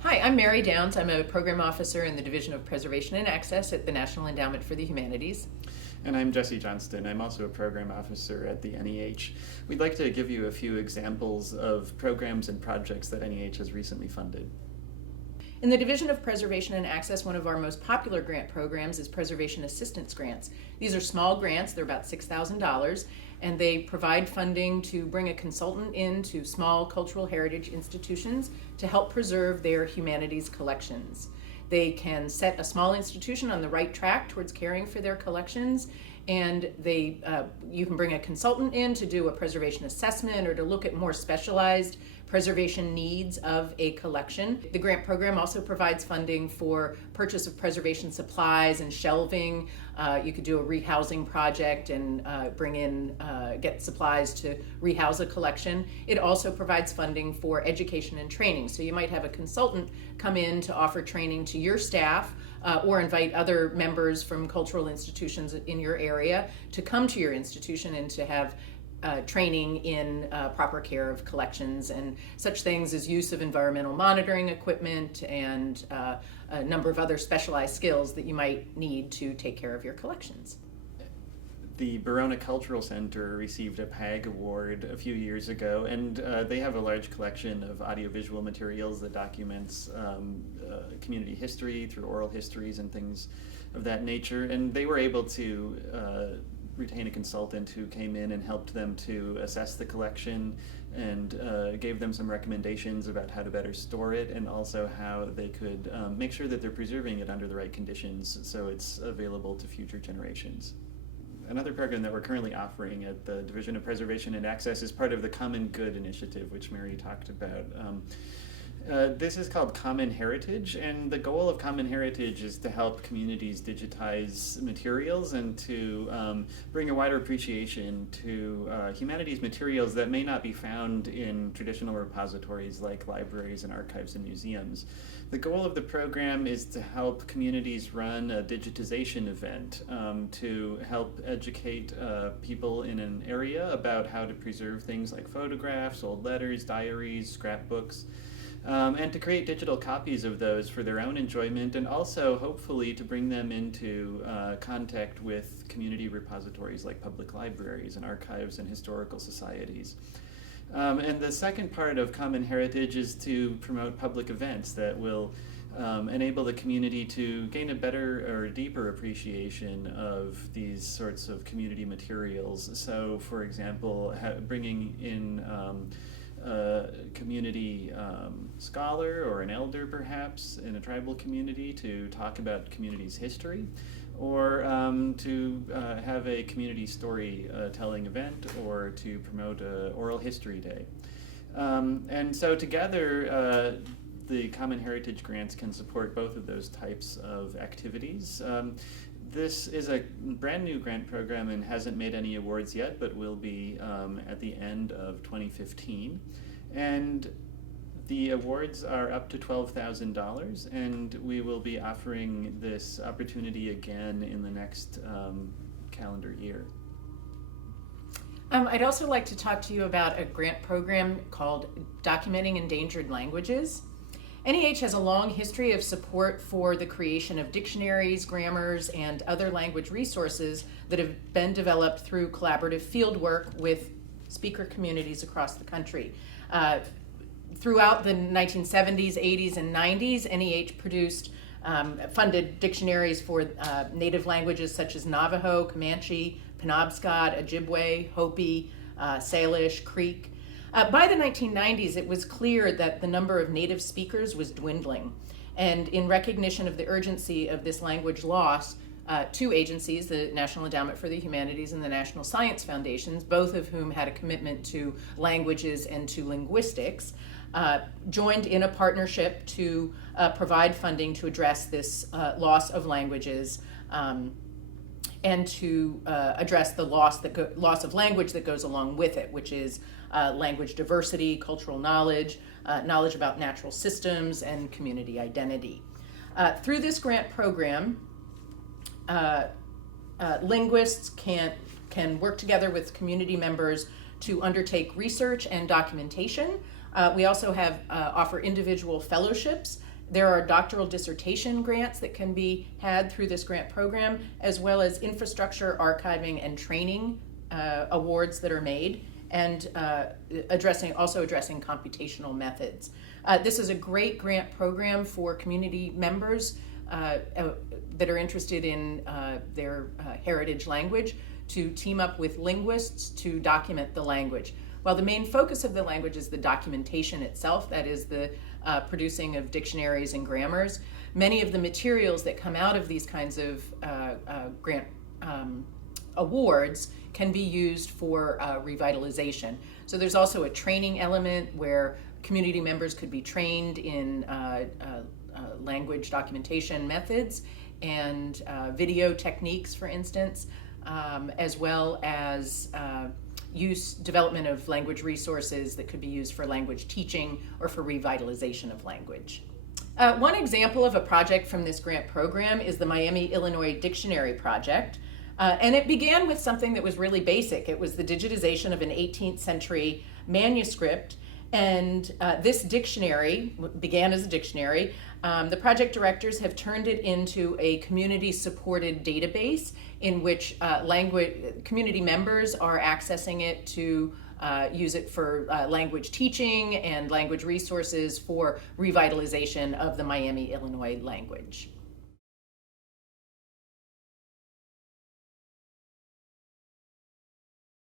Hi, I'm Mary Downs. I'm a program officer in the Division of Preservation and Access at the National Endowment for the Humanities. And I'm Jesse Johnston. I'm also a program officer at the NEH. We'd like to give you a few examples of programs and projects that NEH has recently funded. In the Division of Preservation and Access, one of our most popular grant programs is Preservation Assistance Grants. These are small grants, they're about $6,000, and they provide funding to bring a consultant into small cultural heritage institutions to help preserve their humanities collections. They can set a small institution on the right track towards caring for their collections, and you can bring a consultant in to do a preservation assessment or to look at more specialized preservation needs of a collection. The grant program also provides funding for purchase of preservation supplies and shelving. You could do a rehousing project and get supplies to rehouse a collection. It also provides funding for education and training. So you might have a consultant come in to offer training to your staff or invite other members from cultural institutions in your area to come to your institution and to have training in proper care of collections and such things as use of environmental monitoring equipment and a number of other specialized skills that you might need to take care of your collections. The Verona Cultural Center received a PAG award a few years ago, and they have a large collection of audiovisual materials that documents community history through oral histories and things of that nature, and they were able to retain a consultant who came in and helped them to assess the collection and gave them some recommendations about how to better store it and also how they could make sure that they're preserving it under the right conditions so it's available to future generations. Another program that we're currently offering at the Division of Preservation and Access is part of the Common Good initiative, which Mary talked about. This is called Common Heritage, and the goal of Common Heritage is to help communities digitize materials and to bring a wider appreciation to humanities materials that may not be found in traditional repositories like libraries and archives and museums. The goal of the program is to help communities run a digitization event to help educate people in an area about how to preserve things like photographs, old letters, diaries, scrapbooks, and to create digital copies of those for their own enjoyment and also hopefully to bring them into contact with community repositories like public libraries and archives and historical societies. And the second part of Common Heritage is to promote public events that will enable the community to gain a better or deeper appreciation of these sorts of community materials. So, for example, bringing in a community scholar or an elder perhaps in a tribal community to talk about community's history, or to have a community storytelling event, or to promote an oral history day. And so together the Common Heritage grants can support both of those types of activities. This is a brand new grant program and hasn't made any awards yet, but will be at the end of 2015. And the awards are up to $12,000, and we will be offering this opportunity again in the next calendar year. I'd also like to talk to you about a grant program called Documenting Endangered Languages. NEH has a long history of support for the creation of dictionaries, grammars, and other language resources that have been developed through collaborative fieldwork with speaker communities across the country. Throughout the 1970s, 80s, and 90s, NEH produced funded dictionaries for native languages such as Navajo, Comanche, Penobscot, Ojibwe, Hopi, Salish, Creek. By the 1990s, it was clear that the number of native speakers was dwindling. And in recognition of the urgency of this language loss, two agencies, the National Endowment for the Humanities and the National Science Foundations, both of whom had a commitment to languages and to linguistics, joined in a partnership to provide funding to address this loss of languages and to address the loss of language that goes along with it, which is language diversity, cultural knowledge, knowledge about natural systems, and community identity. Through this grant program, linguists can work together with community members to undertake research and documentation We also have offer individual fellowships. There are doctoral dissertation grants that can be had through this grant program, as well as infrastructure, archiving, and training awards that are made, and addressing computational methods. This is a great grant program for community members that are interested in their heritage language to team up with linguists to document the language. While the main focus of the language is the documentation itself, that is the producing of dictionaries and grammars, many of the materials that come out of these kinds of grant awards can be used for revitalization. So there's also a training element where community members could be trained in language documentation methods and video techniques, for instance, as well as development of language resources that could be used for language teaching or for revitalization of language. One example of a project from this grant program is the Miami, Illinois Dictionary Project. And it began with something that was really basic. It was the digitization of an 18th century manuscript. And this dictionary began as a dictionary. The project directors have turned it into a community-supported database in which community members are accessing it to use it for language teaching and language resources for revitalization of the Miami, Illinois language.